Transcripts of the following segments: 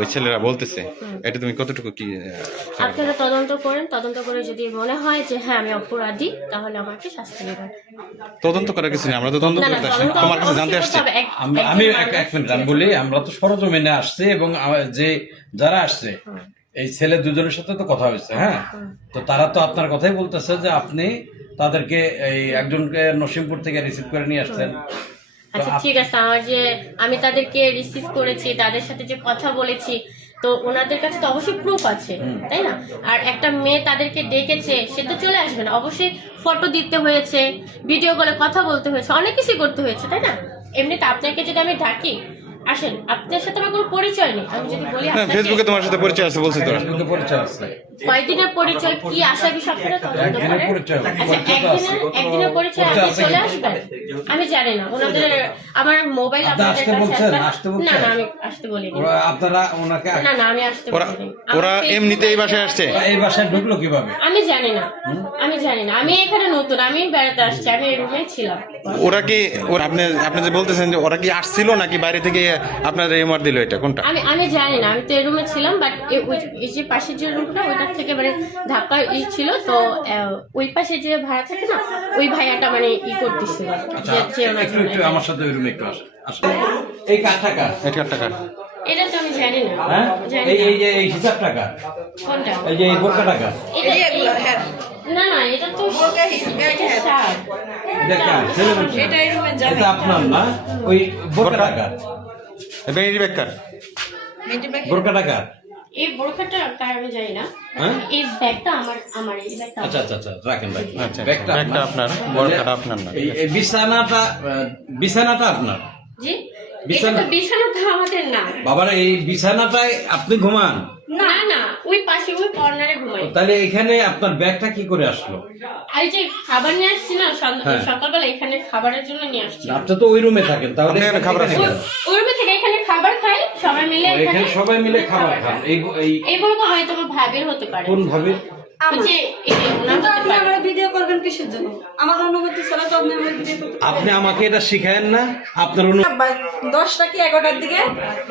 ওই ছেলেরা বলতেছে, এটা তুমি কতটুকু কি আপনারা তদন্ত করেন, তদন্ত করে যদি মনে হয় যে হ্যাঁ আমি অপরাধী, তাহলে আমাকে শাস্তি দেবেন। তদন্ত করার কিছু নেই, আমরা তো তদন্ত না, না, করতে আসছি, তদন্ত তোমার কাছে জানতে অবশ্যই আসছি। করতে হবে। আমি এক মিনিট আমি বলি, আমরা তো সরজমিনে আসছি এবং যে যারা আসছে এই ছেলে দুজনের সাথে তো কথা হয়েছে, হ্যাঁ, তো তারা তো আপনার কথাই বলতেছে যে আপনি তাদেরকে এই একজনকে নসিমপুর থেকে রিসিভ করে নিয়ে আসছেন। আচ্ছা ঠিক আছে, আমার যে আমি তাদেরকে রিসিভ করেছি, তাদের সাথে যে কথা বলেছি, তো ওনাদের কাছে তো অবশ্যই প্রুফ আছে, তাই না? আর একটা মেয়ে তাদেরকে ডেকেছে, সে তো চলে আসবে না, অবশ্যই ফটো দিতে হয়েছে, ভিডিও কলে কথা বলতে হয়েছে, অনেক কিছুই করতে হয়েছে, তাই না? এমনিতে আপনাকে যদি আমি ডাকি আসেন, আপনার সাথে আমার কোনো পরিচয় নেই, আমি যদি বলি হ্যাঁ, ফেসবুকে তোমার সাথে পরিচয় আছে বলছি তো। ফেসবুকে পরিচয় আছে, কয়দিনের পরিচয়, কি আশা বিষয় আপনারা তদন্ত একদিনের করেন? পরিচয়, আচ্ছা, পরিচয় তো আছে। একদিনের পরিচয় পরিচয় আপনি আছে চলে কিন্তু। আসবেন, আমি জানি না ওনাদের, আমার মোবাইল আপনি আপনাদের আসতে কাছে বলছেন? আসবে। আসতে বলছেন? না না, আমি আসতে বলিনি। আপনারা ওনাকে না না, আমি আসতে ওরা বলিনি। ওরা আমার এমনিতে এই Facebook বাসায় আসছে? এই বাসায় ঢুকলো কিভাবে? আমি জানি না, আমি জানি না, আমি এখানে নতুন, আমি বেড়াতে আসছি, আমি এই রুমেই ছিলাম। ওরা কি আপনি আপনি যে বলতেছেন যে ওরা কি আসছিল নাকি বাইরে থেকে আপনার এমআর দিল, এটা কোনটা? আমি জানি না, আমি তো এই রুমে ছিলাম, বাট এই যে পাশের যে রুমটা ওইটার থেকে মানে ধাক্কা ছিল, তো ওই পাশে যে ভাড়া থাকে না, ওই ভাইয়াটা মানে করতেছিল আচ্ছা, যে ওনার একটু জন্য। একটু আমার সাথে ওই রুমে একটু আসেন। এই কার টাকা? এটা টাকা এটা তো আমি জানি না, হ্যাঁ, জানি এই না। এই যে এই হিসাব টাকা, কোনটা? এই যে এই বোরকা টাকা, না না, এটা তো এটা সার। এটা কার? ছেলে বলছে। এটা আপনার না? ওই বোরকা টাকা, এটা এই বেকার বোরকা টাকা। এই বোরখাটা কার আমি জানি না, হ্যাঁ? এই ব্যাগটা আমার এই ব্যাগটা আচ্ছা আচ্ছা আচ্ছা, রাখেন রাখেন। আচ্ছা, ব্যাগটা ব্যাগটা আপনার, বোরকাটা আপনার না। এই বিছানাটা, বিছানাটা আপনার। জি, বিছানা- এটা তো বিছানাটা আমাদের না। বাবার এই বিছানাটায় আপনি ঘুমান? না না, ওই পাশে ওই কর্নারে ঘুমাই। তাহলে এখানে আপনার ব্যাগটা কি করে আসলো? আর এই যে খাবার নিয়ে আসছি না, হ্যাঁ। সকালবেলা এখানে খাবারের জন্য নিয়ে আসছি। আপনি তো ওই রুমে থাকেন, তাহলে আপনি এখানে খাবার এখানে আসেন? কেন? ওই রুমে থেকে এখানে খাবার খাই সবাই মিলে, এখানে সবাই মিলে খাবার খান। এই এই এই বলবো হয়তো আমার ভাবের হতে পারে, কোন ভাবে? ওই যে এই যে ওনার হতে আপনি পারে। আমার ভিডিও করবেন কিসের জন্য? আমার অনুমতি ছাড়া তো আপনি আমার ভিডিও করতে আপনি আমাকে এটা শিখায়েন না? আপনার পারবেন না। 10টা কি 11টার দিকে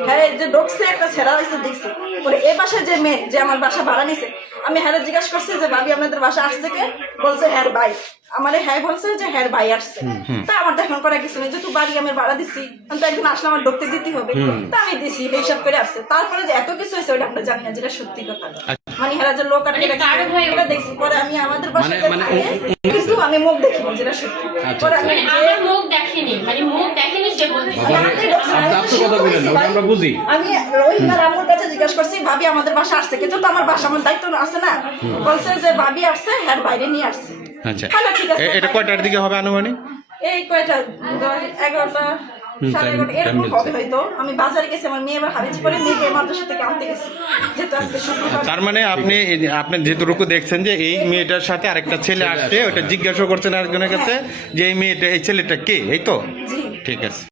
হ্যাঁ এই যে ঢুকছে একটা ছেড়া হয়েছে দেখছি, পরে এ বাসায় যে মেয়ে যে আমার বাসা ভাড়া নিছে, আমি হ্যাঁ জিজ্ঞাসা করছি যে ভাবি আপনাদের বাসা আসছে কে? বলছে হ্যাঁ ভাই। আমার হ্যাঁ বলছে যে হ্যাঁ ভাই আসছে। তা আমার তো এখন করা কিছু নেই, যেহেতু বাড়ি আমি ভাড়া দিচ্ছি, তো একদিন আসলে আমার ঢুকতে দিতে হবে, তা আমি দিছি, হিসাব করে আসছে। তারপরে যে এত কিছু হয়েছে ওটা আমরা জানি না, যেটা সত্যি কথা। মানে হেরা যে লোক আটকে রাখছে, কার ভয়ে? ওটা দেখছি। পরে আমি আমাদের বাসায় মানে কিন্তু আমি মুখ দেখিনি, যেটা সত্যি। পরে আমি মানে আমার মুখ দেখেনি, মানে মুখ দেখেনি সে বলতেছে। আপনি কথা বলেন না, ওটা আমরা বুঝি। আমি রোহিঙ্গার আম্মুর কাছে জিজ্ঞাসা করছি ভাবি আমাদের বাসা আসছে, কিন্তু তো আমার বাসা আমার দায়িত্ব আছে না। বলছে যে ভাবি আসছে, হ্যাঁ বাইরে নিয়ে আসছে। আচ্ছা, তাহলে ঠিক আছে। এটা কয়টার দিকে হবে আনুমানিক? এই কয়টা 11টা 11:30 এরকম হবে হয়তো। আমি বাজারে গেছি, আমার মেয়ে এবার হারিয়েছি, পরে মেয়েকে মাদ্রাসা থেকে আনতে গেছি, যেহেতু আজকে শুক্রবার। তার মানে আপনি যেটুকু দেখছেন যে এই মেয়েটার সাথে আরেকটা ছেলে আসছে, ওটা জিজ্ঞাসা করছেন আরেকজনের কাছে যে এই মেয়েটা, এই ছেলেটা কে, এই তো? জি। ঠিক আছে।